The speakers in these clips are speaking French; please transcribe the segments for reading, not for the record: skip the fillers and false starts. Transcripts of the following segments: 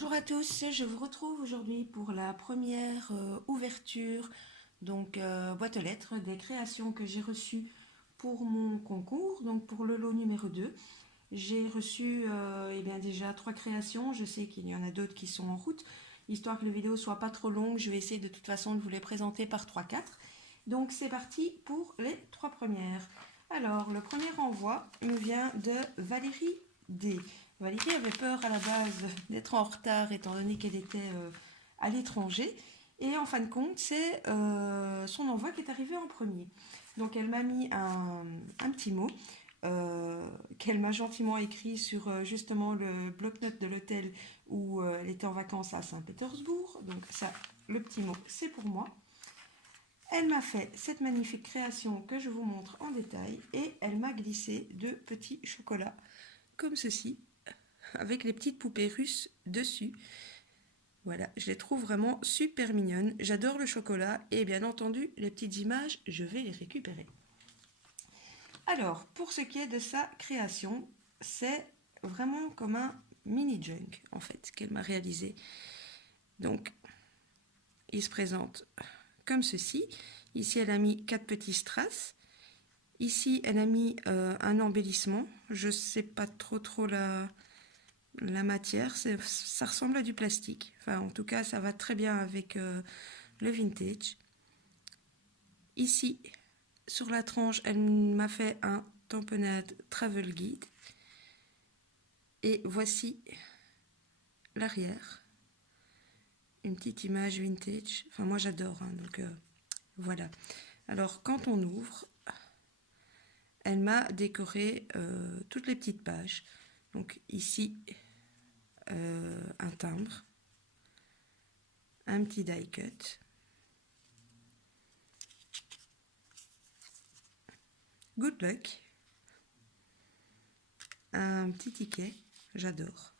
Bonjour à tous, je vous retrouve aujourd'hui pour la première ouverture, donc boîte aux lettres des créations que j'ai reçues pour mon concours, donc pour le lot numéro 2. J'ai reçu eh bien déjà 3 créations, je sais qu'il y en a d'autres qui sont en route. Histoire que la vidéo soit pas trop longue, je vais essayer de toute façon de vous les présenter par 3-4. Donc c'est parti pour les 3 premières. Alors le premier envoi nous vient de Valérie D. Valérie avait peur à la base d'être en retard étant donné qu'elle était à l'étranger. Et en fin de compte, c'est son envoi qui est arrivé en premier. Donc elle m'a mis un petit mot qu'elle m'a gentiment écrit sur justement le bloc-notes de l'hôtel où elle était en vacances à Saint-Pétersbourg. Donc ça, le petit mot, c'est pour moi. Elle m'a fait cette magnifique création que je vous montre en détail et elle m'a glissé 2 petits chocolats comme ceci avec les petites poupées russes dessus. Voilà, je les trouve vraiment super mignonnes. J'adore le chocolat et bien entendu, les petites images, je vais les récupérer. Alors, pour ce qui est de sa création, c'est vraiment comme un mini junk en fait qu'elle m'a réalisé. Donc, il se présente comme ceci. Ici, elle a mis 4 petits strass. Ici, elle a mis un embellissement. Je ne sais pas trop la matière. Ça ressemble à du plastique. Enfin, en tout cas, ça va très bien avec le vintage. Ici, sur la tranche, elle m'a fait un tamponnade travel guide. Et voici l'arrière. Une petite image vintage. Enfin, moi, j'adore. Hein, donc, voilà. Alors, quand on ouvre, elle m'a décoré toutes les petites pages. Donc, ici, un timbre. Un petit die cut. Good luck. Un petit ticket. J'adore.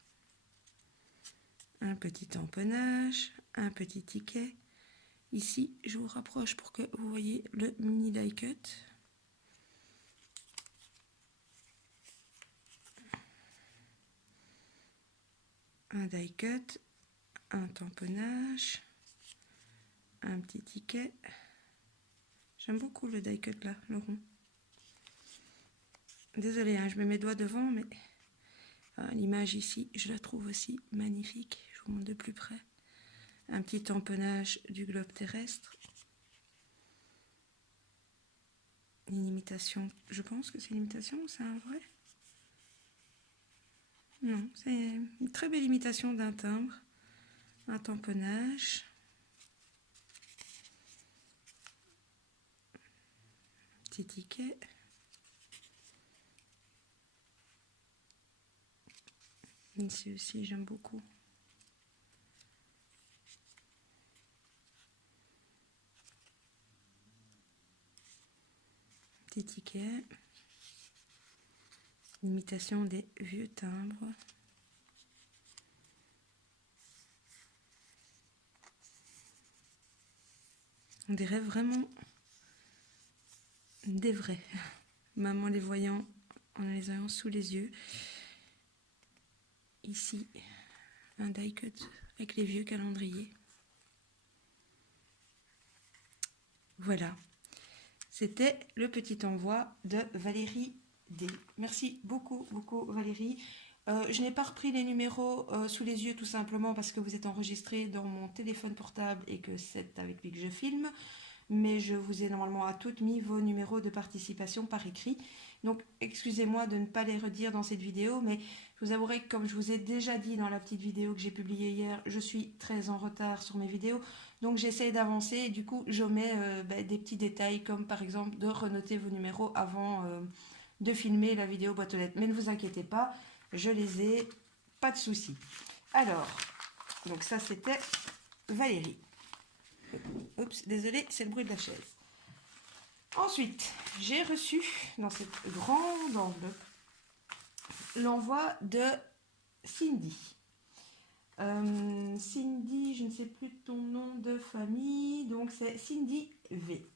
Un petit tamponnage. Un petit ticket. Ici, je vous rapproche pour que vous voyez le mini die cut. Un die cut, un tamponnage, un petit ticket. J'aime beaucoup le die cut là, le rond. Désolée, hein, je mets mes doigts devant, mais l'image ici, je la trouve aussi magnifique. Je vous montre de plus près. Un petit tamponnage du globe terrestre. Une imitation, je pense que c'est une imitation ou c'est un vrai? Non, c'est une très belle imitation d'un timbre. Un tamponnage. Petit ticket. Ici aussi, j'aime beaucoup. Petit ticket. Imitation des vieux timbres. On dirait vraiment des vrais. Maman les voyant, en les ayant sous les yeux. Ici, un die cut avec les vieux calendriers. Voilà. C'était le petit envoi de Valérie D. Merci beaucoup Valérie. Je n'ai pas repris les numéros sous les yeux tout simplement parce que vous êtes enregistré dans mon téléphone portable et que c'est avec lui que je filme. Mais je vous ai normalement à toutes mis vos numéros de participation par écrit. Donc excusez-moi de ne pas les redire dans cette vidéo, mais je vous avouerai que comme je vous ai déjà dit dans la petite vidéo que j'ai publiée hier, je suis très en retard sur mes vidéos. Donc j'essaie d'avancer et du coup je mets des petits détails comme par exemple de renoter vos numéros avant de filmer la vidéo boîte aux lettres. Mais ne vous inquiétez pas, je les ai, pas de souci. Alors, donc ça c'était Valérie. Oups, désolé, c'est le bruit de la chaise. Ensuite, j'ai reçu dans cette grande enveloppe l'envoi de Cindy. Cindy, je ne sais plus ton nom de famille, donc c'est Cindy V.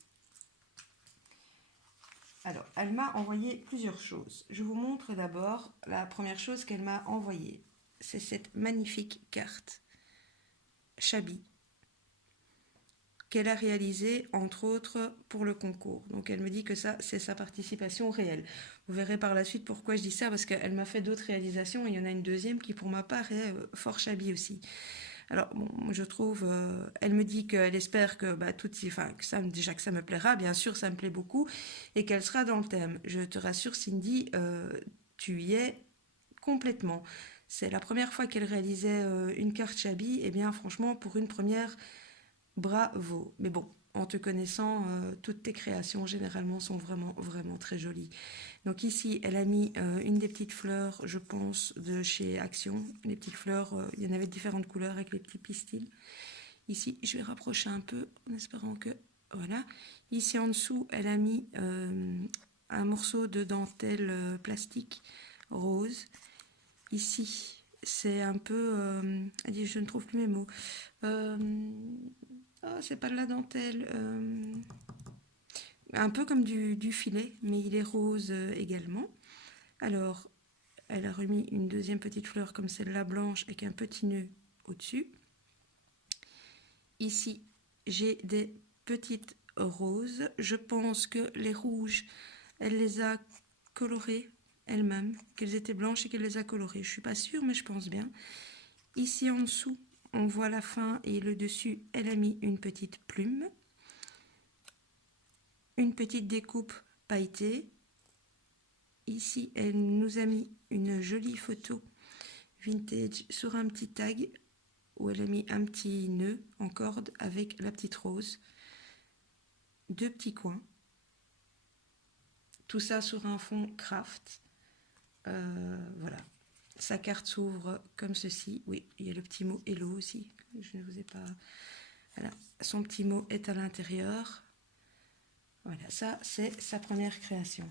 Alors, elle m'a envoyé plusieurs choses. Je vous montre d'abord la première chose qu'elle m'a envoyée. c'est cette magnifique carte Shabby qu'elle a réalisée, entre autres, pour le concours. Donc elle me dit que ça, c'est sa participation réelle. Vous verrez par la suite pourquoi je dis ça, parce qu'elle m'a fait d'autres réalisations, et il y en a une deuxième qui, pour ma part, est fort Shabby aussi. Alors, bon, je trouve, elle me dit qu'elle espère que, que ça, déjà que ça me plaira, bien sûr, ça me plaît beaucoup, et qu'elle sera dans le thème. Je te rassure, Cindy, tu y es complètement. C'est la première fois qu'elle réalisait une carte Shabby, et bien, franchement, pour une première, bravo. Mais bon, en te connaissant, toutes tes créations, généralement, sont vraiment, vraiment très jolies. Donc ici, elle a mis une des petites fleurs, je pense, de chez Action. Les petites fleurs, il y en avait de différentes couleurs avec les petits pistils. Ici, je vais rapprocher un peu en espérant que... Voilà. Ici en dessous, elle a mis un morceau de dentelle plastique rose. Ici, c'est un peu... je ne trouve plus mes mots. Oh, c'est pas de la dentelle. Un peu comme du filet, mais il est rose également. Alors, elle a remis une deuxième petite fleur comme celle-là, blanche, avec un petit nœud au-dessus. Ici, j'ai des petites roses. Je pense que les rouges, elle les a colorées elle-même, qu'elles étaient blanches et qu'elle les a colorées. Je ne suis pas sûre, mais je pense bien. Ici, en dessous, on voit la fin et le dessus, elle a mis une petite plume. Une petite découpe pailletée. Ici, elle nous a mis une jolie photo vintage sur un petit tag où elle a mis un petit nœud en corde avec la petite rose. Deux petits coins. Tout ça sur un fond craft. Voilà. Sa carte s'ouvre comme ceci. Oui, il y a le petit mot Hello aussi. Je ne vous ai pas... Voilà. Son petit mot est à l'intérieur. Voilà, ça c'est sa première création.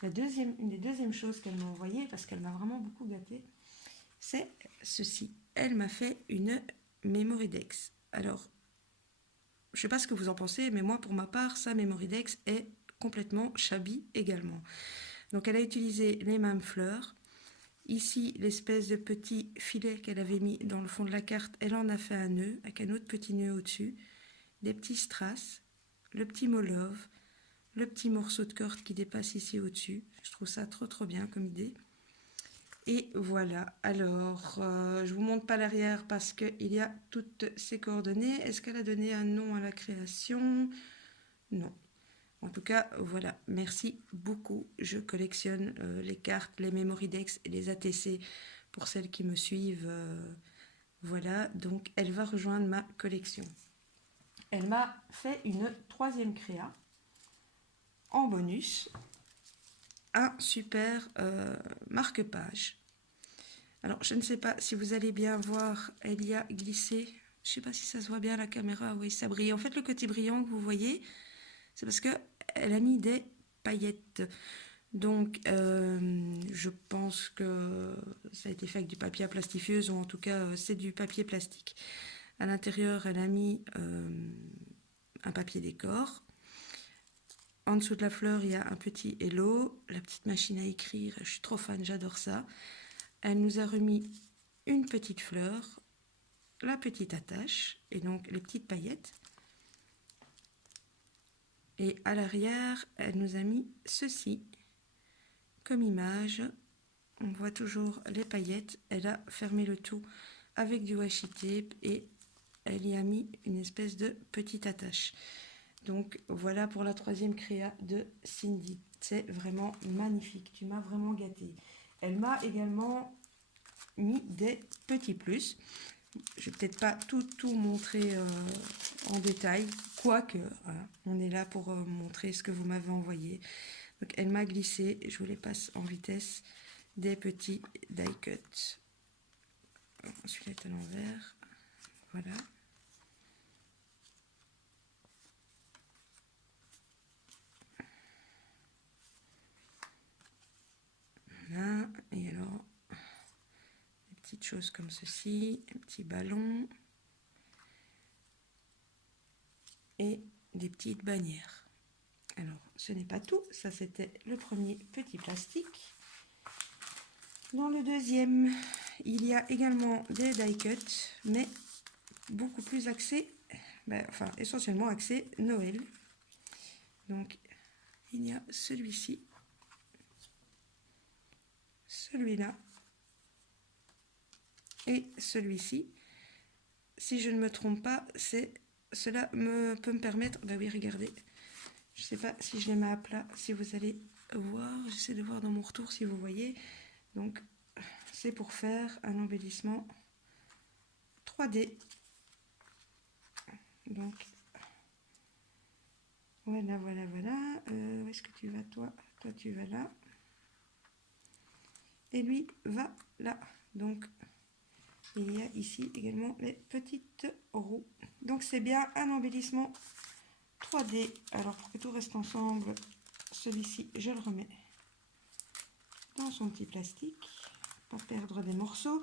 Une des deuxièmes choses qu'elle m'a envoyée, parce qu'elle m'a vraiment beaucoup gâtée, c'est ceci. Elle m'a fait une Memoridex. Alors, je ne sais pas ce que vous en pensez, mais moi pour ma part, sa Memoridex est complètement Shabby également. Donc elle a utilisé les mêmes fleurs. Ici, l'espèce de petit filet qu'elle avait mis dans le fond de la carte, elle en a fait un nœud, avec un autre petit nœud au-dessus, des petits strass, le petit mot love, le petit morceau de corde qui dépasse ici au-dessus. Je trouve ça trop bien comme idée. Et voilà. Alors, je vous montre pas l'arrière parce qu'il y a toutes ces coordonnées. Est-ce qu'elle a donné un nom à la création? Non. En tout cas, voilà. Merci beaucoup. Je collectionne les cartes, les Memoridex et les ATC pour celles qui me suivent. Voilà. Donc, elle va rejoindre ma collection. Elle m'a fait une troisième créa. En bonus, un super marque-page. Alors, je ne sais pas si vous allez bien voir, elle y a glissé. Je ne sais pas si ça se voit bien à la caméra. Oui, ça brille. En fait, le côté brillant que vous voyez, c'est parce qu'elle a mis des paillettes. Donc, je pense que ça a été fait avec du papier à plastifieuse, ou en tout cas, c'est du papier plastique. À l'intérieur, elle a mis un papier décor. En dessous de la fleur, il y a un petit hello, la petite machine à écrire, je suis trop fan, j'adore ça. Elle nous a remis une petite fleur, la petite attache, et donc les petites paillettes. Et à l'arrière, elle nous a mis ceci comme image. On voit toujours les paillettes. Elle a fermé le tout avec du washi tape et elle y a mis une espèce de petite attache. Donc voilà pour la troisième créa de Cindy. C'est vraiment magnifique. Tu m'as vraiment gâtée. Elle m'a également mis des petits plus. Je vais peut-être pas tout montrer en détail. Quoique, voilà, on est là pour montrer ce que vous m'avez envoyé. Donc elle m'a glissé, je vous les passe en vitesse, des petits die cuts. Celui-là est à l'envers. Voilà. Voilà. Et alors, des petites choses comme ceci, un petit ballon et des petites bannières. Alors, ce n'est pas tout, ça c'était le premier petit plastique. Dans le deuxième, il y a également des die cuts, mais beaucoup plus axés, enfin essentiellement axés Noël. Donc il y a celui-ci, celui-là et celui-ci. Si je ne me trompe pas, cela peut me permettre, bah oui, regardez, je ne sais pas si je les mets à plat, si vous allez voir, j'essaie de voir dans mon retour si vous voyez. Donc c'est pour faire un embellissement 3D. Donc voilà, voilà, voilà. Où est-ce que tu vas, toi? Toi, tu vas là. Et lui va là. Donc, il y a ici également les petites roues. Donc, c'est bien un embellissement 3D. Alors, pour que tout reste ensemble, celui-ci, je le remets dans son petit plastique. Pas perdre des morceaux.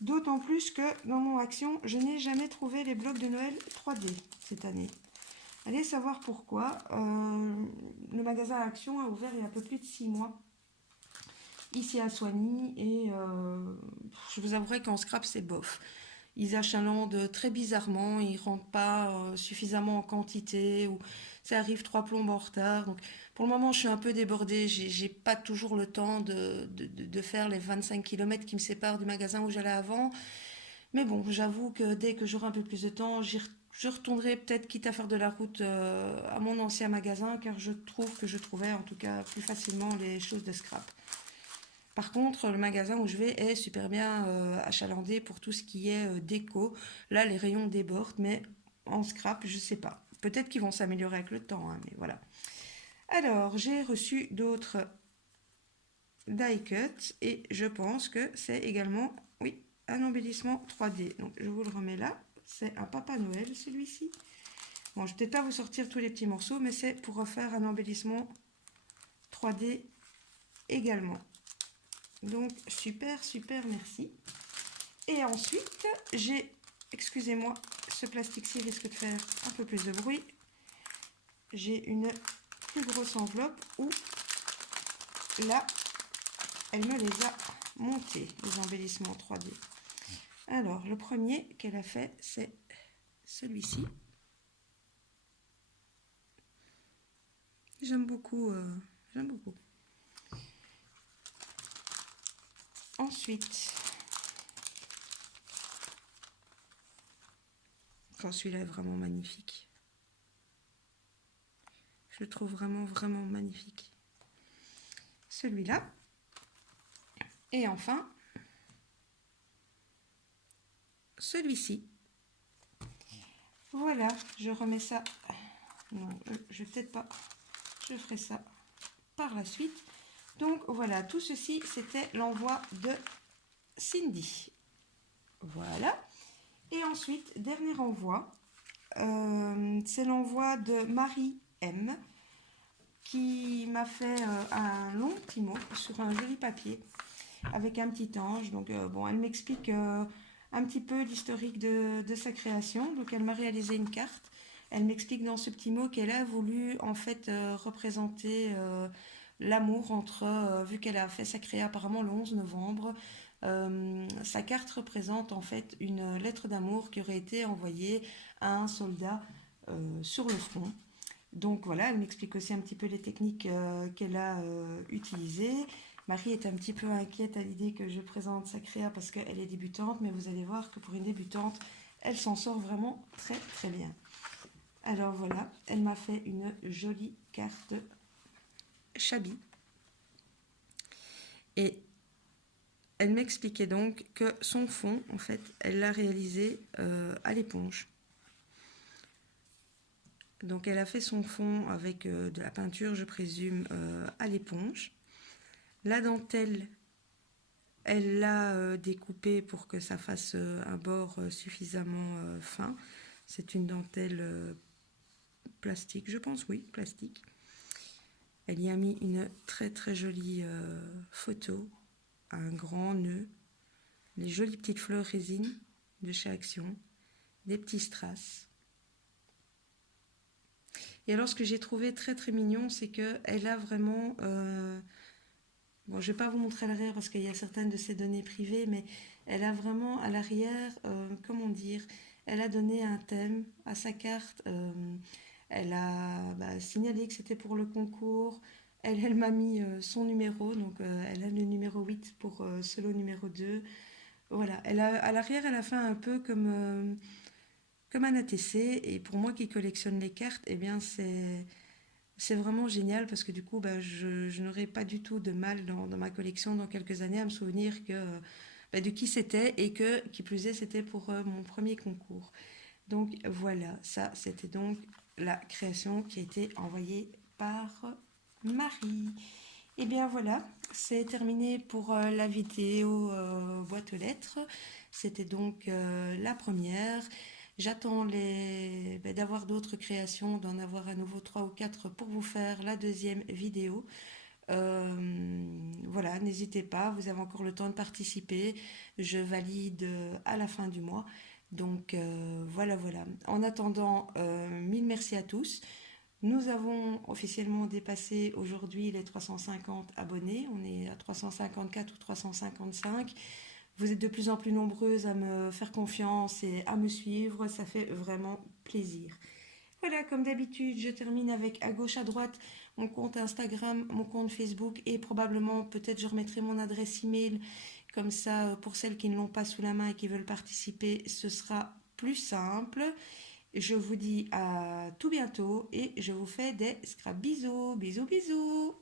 D'autant plus que dans mon action, je n'ai jamais trouvé les blocs de Noël 3D cette année. Allez savoir pourquoi. Le magasin Action a ouvert il y a un peu plus de 6 mois ici à Soigny et je vous avouerai qu'en scrap c'est bof. Ils achalandent très bizarrement, ils ne rentrent pas suffisamment en quantité ou ça arrive 3 plombes en retard. Donc pour le moment je suis un peu débordée, j'ai pas toujours le temps de faire les 25 km qui me séparent du magasin où j'allais avant. Mais bon, j'avoue que dès que j'aurai un peu plus de temps, je retournerai peut-être, quitte à faire de la route, à mon ancien magasin, car je trouve que je trouvais en tout cas plus facilement les choses de scrap. Par contre, le magasin où je vais est super bien achalandé pour tout ce qui est déco. Là, les rayons débordent, mais en scrap, je sais pas. Peut-être qu'ils vont s'améliorer avec le temps, hein, mais voilà. Alors, j'ai reçu d'autres die cuts et je pense que c'est également, oui, un embellissement 3D. Donc, je vous le remets là. C'est un Papa Noël, celui-ci. Bon, je ne vais peut-être pas vous sortir tous les petits morceaux, mais c'est pour refaire un embellissement 3D également. Donc, super, super, merci. Et ensuite, j'ai, excusez-moi, ce plastique-ci risque de faire un peu plus de bruit. J'ai une plus grosse enveloppe où, là, elle me les a montés, les embellissements 3D. Alors, le premier qu'elle a fait, c'est celui-ci. J'aime beaucoup, j'aime beaucoup. Ensuite, celui-là est vraiment magnifique. Je le trouve vraiment, vraiment magnifique. Celui-là. Et enfin, celui-ci. Voilà, je remets ça. Non, je vais peut-être pas. Je ferai ça par la suite. Donc voilà, tout ceci, c'était l'envoi de Cindy. Voilà. Et ensuite, dernier envoi, c'est l'envoi de Marie M, qui m'a fait un long petit mot sur un joli papier avec un petit ange. Donc bon, elle m'explique un petit peu l'historique de sa création. Donc elle m'a réalisé une carte. Elle m'explique dans ce petit mot qu'elle a voulu en fait représenter l'amour entre, vu qu'elle a fait sa créa apparemment le 11 novembre, sa carte représente en fait une lettre d'amour qui aurait été envoyée à un soldat sur le front. Donc voilà, elle m'explique aussi un petit peu les techniques qu'elle a utilisées. Marie est un petit peu inquiète à l'idée que je présente sa créa parce qu'elle est débutante, mais vous allez voir que pour une débutante, elle s'en sort vraiment très très bien. Alors voilà, elle m'a fait une jolie carte Chabi. Et elle m'expliquait donc que son fond, en fait, elle l'a réalisé à l'éponge. Donc elle a fait son fond avec de la peinture, je présume, à l'éponge. La dentelle, elle l'a découpée pour que ça fasse un bord suffisamment fin. C'est une dentelle plastique, je pense, oui, plastique. Elle y a mis une très très jolie photo, un grand nœud, les jolies petites fleurs résine de chez Action, des petits strass. Et alors ce que j'ai trouvé très très mignon, c'est qu'elle a vraiment... bon, je ne vais pas vous montrer l'arrière parce qu'il y a certaines de ces données privées, mais Elle a vraiment à l'arrière, comment dire, elle a donné un thème à sa carte. Elle a signalé que c'était pour le concours. Elle m'a mis son numéro, donc elle a le numéro 8 pour solo numéro 2. Voilà, à l'arrière, elle a fait un peu comme un ATC. Et pour moi qui collectionne les cartes, eh bien, c'est vraiment génial parce que du coup, je n'aurai pas du tout de mal dans ma collection dans quelques années à me souvenir de qui c'était et que, qui plus est, c'était pour mon premier concours. Donc voilà, ça c'était donc la création qui a été envoyée par Marie. Et bien voilà, c'est terminé pour la vidéo boîte aux lettres. C'était donc la première. J'attends d'avoir d'autres créations, d'en avoir à nouveau 3 ou 4 pour vous faire la deuxième vidéo. Voilà, n'hésitez pas, vous avez encore le temps de participer. Je valide à la fin du mois. Donc voilà, voilà. En attendant, mille merci à tous. Nous avons officiellement dépassé aujourd'hui les 350 abonnés. On est à 354 ou 355. Vous êtes de plus en plus nombreuses à me faire confiance et à me suivre. Ça fait vraiment plaisir. Voilà, comme d'habitude, je termine avec à gauche, à droite, mon compte Instagram, mon compte Facebook et probablement, peut-être, je remettrai mon adresse email. Comme ça, pour celles qui ne l'ont pas sous la main et qui veulent participer, ce sera plus simple. Je vous dis à tout bientôt et je vous fais des scrap bisous, bisous, bisous.